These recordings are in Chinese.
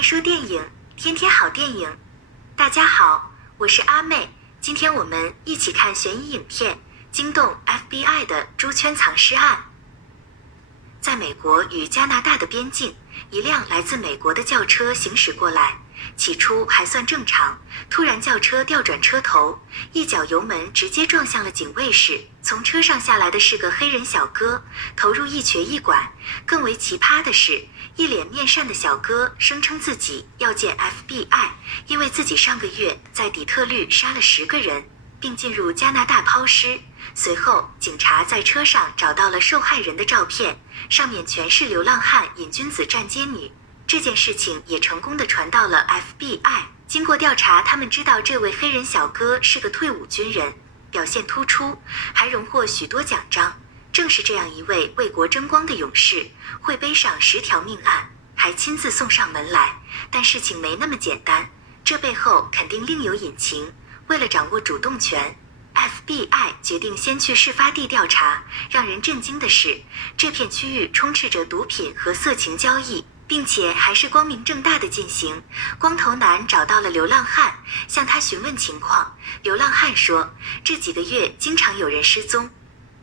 妹说电影，天天好电影。大家好，我是阿妹，今天我们一起看悬疑影片《惊动 FBI 的猪圈藏尸案》。在美国与加拿大的边境，一辆来自美国的轿车行驶过来，起初还算正常，突然轿车调转车头，一脚油门直接撞向了警卫室。从车上下来的是个黑人小哥，投入一瘸一拐。更为奇葩的是，一脸面善的小哥声称自己要见 FBI， 因为自己上个月在底特律杀了10个人，并进入加拿大抛尸。随后，警察在车上找到了受害人的照片，上面全是流浪汉、瘾君子、站街女。这件事情也成功地传到了 FBI。经过调查，他们知道这位黑人小哥是个退伍军人，表现突出，还荣获许多奖章。正是这样一位为国争光的勇士，会背上10条命案，还亲自送上门来。但事情没那么简单，这背后肯定另有隐情。为了掌握主动权， FBI 决定先去事发地调查。让人震惊的是，这片区域充斥着毒品和色情交易，并且还是光明正大的进行。光头男找到了流浪汉，向他询问情况。流浪汉说，这几个月经常有人失踪，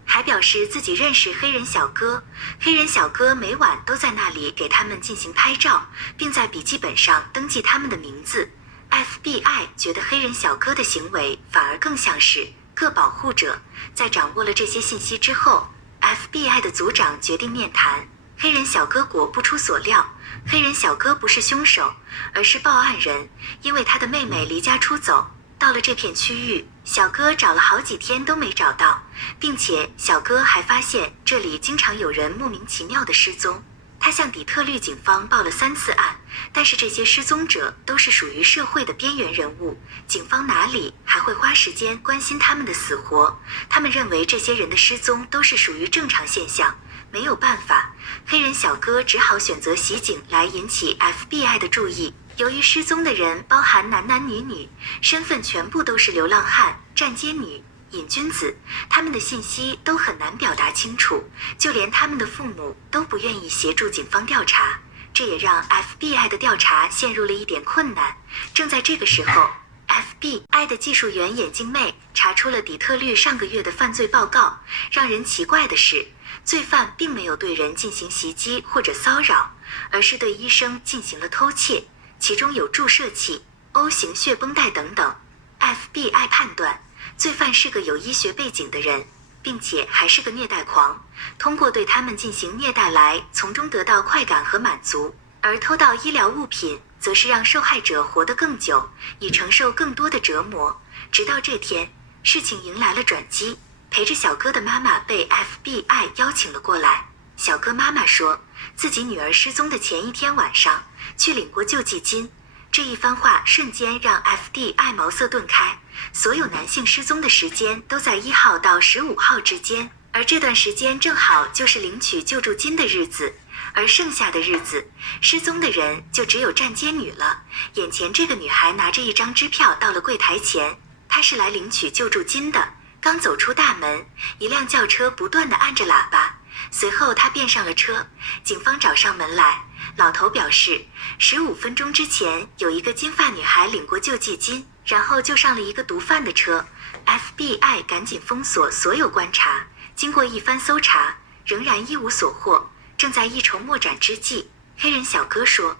还表示自己认识黑人小哥。黑人小哥每晚都在那里给他们进行拍照，并在笔记本上登记他们的名字。FBI 觉得黑人小哥的行为反而更像是个保护者。在掌握了这些信息之后， FBI 的组长决定面谈。黑人小哥果不出所料，黑人小哥不是凶手，而是报案人，因为他的妹妹离家出走。到了这片区域，小哥找了好几天都没找到，并且小哥还发现这里经常有人莫名其妙的失踪。他向底特律警方报了3次案，但是这些失踪者都是属于社会的边缘人物，警方哪里还会花时间关心他们的死活？他们认为这些人的失踪都是属于正常现象。没有办法，黑人小哥只好选择袭警来引起 FBI 的注意。由于失踪的人包含男男女女，身份全部都是流浪汉、站街女、瘾君子，他们的信息都很难表达清楚，就连他们的父母都不愿意协助警方调查，这也让 FBI 的调查陷入了一点困难。正在这个时候， FBI 的技术员眼镜妹查出了底特律上个月的犯罪报告。让人奇怪的是，罪犯并没有对人进行袭击或者骚扰，而是对医生进行了偷窃，其中有注射器、O 型血绷带等等。FBI 判断罪犯是个有医学背景的人，并且还是个虐待狂，通过对他们进行虐待来从中得到快感和满足。而偷盗医疗物品则是让受害者活得更久，以承受更多的折磨。直到这天，事情迎来了转机。陪着小哥的妈妈被 FBI 邀请了过来。小哥妈妈说，自己女儿失踪的前一天晚上去领过救济金。这一番话瞬间让 FBI 茅塞顿开。所有男性失踪的时间都在1号到15号之间，而这段时间正好就是领取救助金的日子。而剩下的日子，失踪的人就只有站街女了。眼前这个女孩拿着一张支票到了柜台前，她是来领取救助金的。刚走出大门，一辆轿车不断地按着喇叭，随后他便上了车。警方找上门来，老头表示15分钟之前有一个金发女孩领过救济金，然后就上了一个毒贩的车。 FBI 赶紧封锁所有观察，经过一番搜查，仍然一无所获。正在一筹莫展之际，黑人小哥说，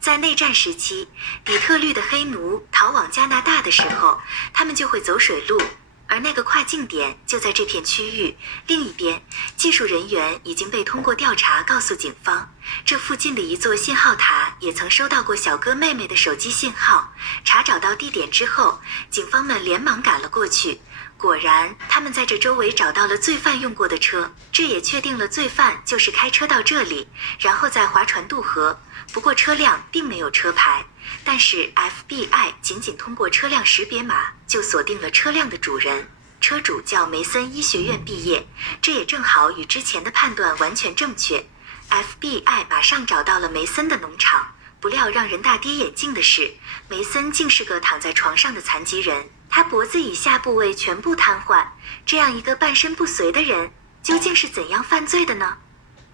在内战时期，底特律的黑奴逃往加拿大的时候，他们就会走水路，而那个跨境点就在这片区域。另一边，技术人员已经被通过调查告诉警方，这附近的一座信号塔也曾收到过小哥妹妹的手机信号。查找到地点之后，警方们连忙赶了过去。果然，他们在这周围找到了罪犯用过的车，这也确定了罪犯就是开车到这里，然后再划船渡河。不过车辆并没有车牌，但是 FBI 仅仅通过车辆识别码就锁定了车辆的主人。车主叫梅森医学院毕业，这也正好与之前的判断完全正确。FBI 马上找到了梅森的农场，不料让人大跌眼镜的是，梅森竟是个躺在床上的残疾人，他脖子以下部位全部瘫痪。这样一个半身不遂的人，究竟是怎样犯罪的呢？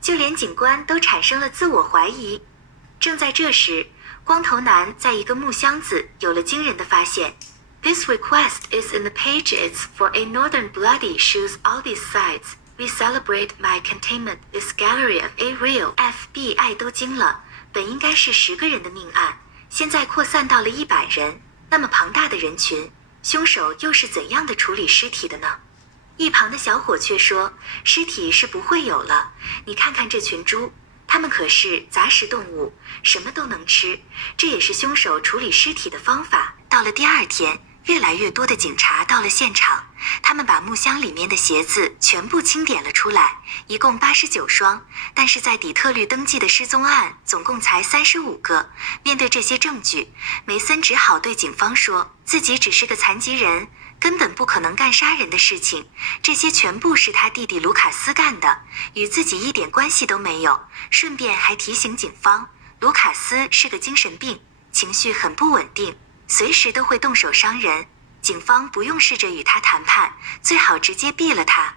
就连警官都产生了自我怀疑。正在这时，光头男在一个木箱子有了惊人的发现。This request is in the page. It's for a northern bloody shoes all these sides. We celebrate my containment. This gallery of a real FBI 都惊了，本应该是10个人的命案，现在扩散到了100人，那么庞大的人群，凶手又是怎样的处理尸体的呢？一旁的小伙却说，尸体是不会有了，你看看这群猪，它们可是杂食动物，什么都能吃，这也是凶手处理尸体的方法。到了第2天，越来越多的警察到了现场，他们把木箱里面的鞋子全部清点了出来，一共89双，但是在底特律登记的失踪案总共才35个。面对这些证据，梅森只好对警方说，自己只是个残疾人，根本不可能干杀人的事情，这些全部是他弟弟卢卡斯干的，与自己一点关系都没有。顺便还提醒警方，卢卡斯是个精神病，情绪很不稳定，随时都会动手伤人，警方不用试着与他谈判，最好直接毙了他。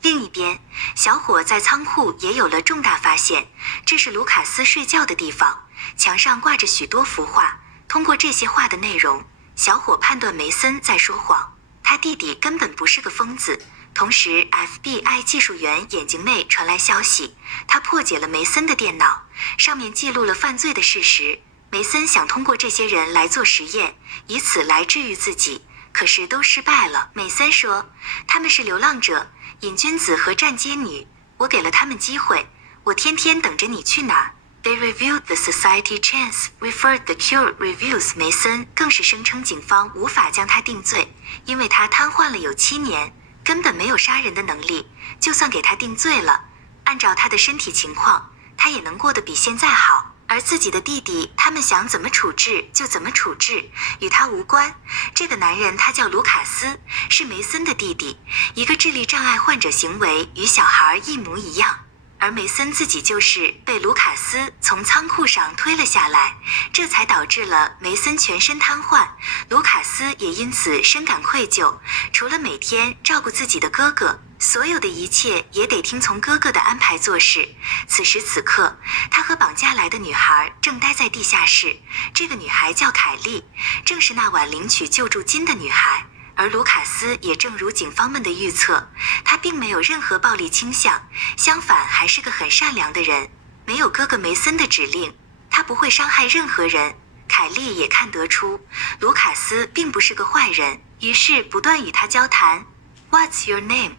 另一边，小伙在仓库也有了重大发现，这是卢卡斯睡觉的地方，墙上挂着许多幅画，通过这些画的内容，小伙判断梅森在说谎，他弟弟根本不是个疯子。同时 FBI 技术员眼镜妹传来消息，他破解了梅森的电脑，上面记录了犯罪的事实。梅森想通过这些人来做实验，以此来治愈自己，可是都失败了。梅森说，他们是流浪者、瘾君子和站街女，我给了他们机会，我天天等着你去哪儿。They reviewed the society chance, referred the cure reviews. 梅森更是声称警方无法将他定罪，因为他瘫痪了有7年，根本没有杀人的能力，就算给他定罪了，按照他的身体情况，他也能过得比现在好。而自己的弟弟，他们想怎么处置就怎么处置，与他无关。这个男人他叫卢卡斯，是梅森的弟弟，一个智力障碍患者，行为与小孩一模一样。而梅森自己就是被卢卡斯从仓库上推了下来，这才导致了梅森全身瘫痪。卢卡斯也因此深感愧疚，除了每天照顾自己的哥哥，所有的一切也得听从哥哥的安排做事。此时此刻，他和绑架来的女孩正待在地下室，这个女孩叫凯莉，正是那晚领取救助金的女孩。而卢卡斯也正如警方们的预测，他并没有任何暴力倾向，相反还是个很善良的人。没有哥哥梅森的指令，他不会伤害任何人。凯莉也看得出，卢卡斯并不是个坏人，于是不断与他交谈。What's your name?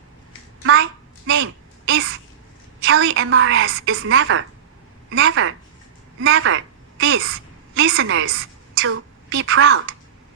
My name is Kelly. MRS is never, never, never. This, listeners, to be proud,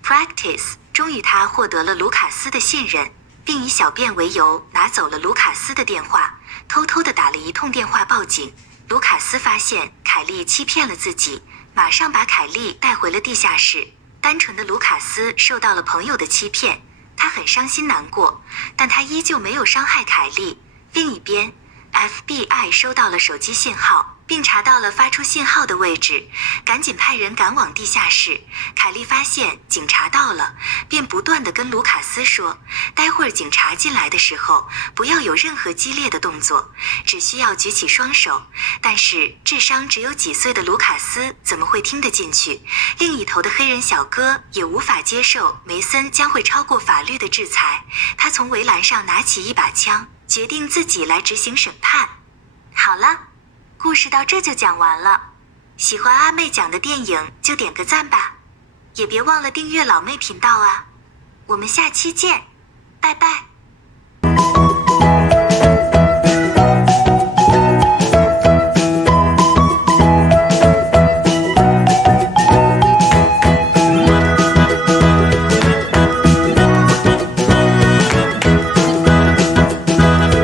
practice. 终于他获得了卢卡斯的信任，并以小便为由拿走了卢卡斯的电话，偷偷地打了一通电话报警。卢卡斯发现凯莉欺骗了自己，马上把凯莉带回了地下室。单纯的卢卡斯受到了朋友的欺骗，他很伤心难过，但他依旧没有伤害凯莉。另一边， FBI 收到了手机信号，并查到了发出信号的位置，赶紧派人赶往地下室。凯莉发现警察到了，便不断地跟卢卡斯说，待会儿警察进来的时候，不要有任何激烈的动作，只需要举起双手。但是智商只有几岁的卢卡斯怎么会听得进去？另一头的黑人小哥也无法接受梅森将会超过法律的制裁，他从围栏上拿起一把枪，决定自己来执行审判。好了，故事到这就讲完了。喜欢阿妹讲的电影就点个赞吧，也别忘了订阅老妹频道啊。我们下期见，拜拜。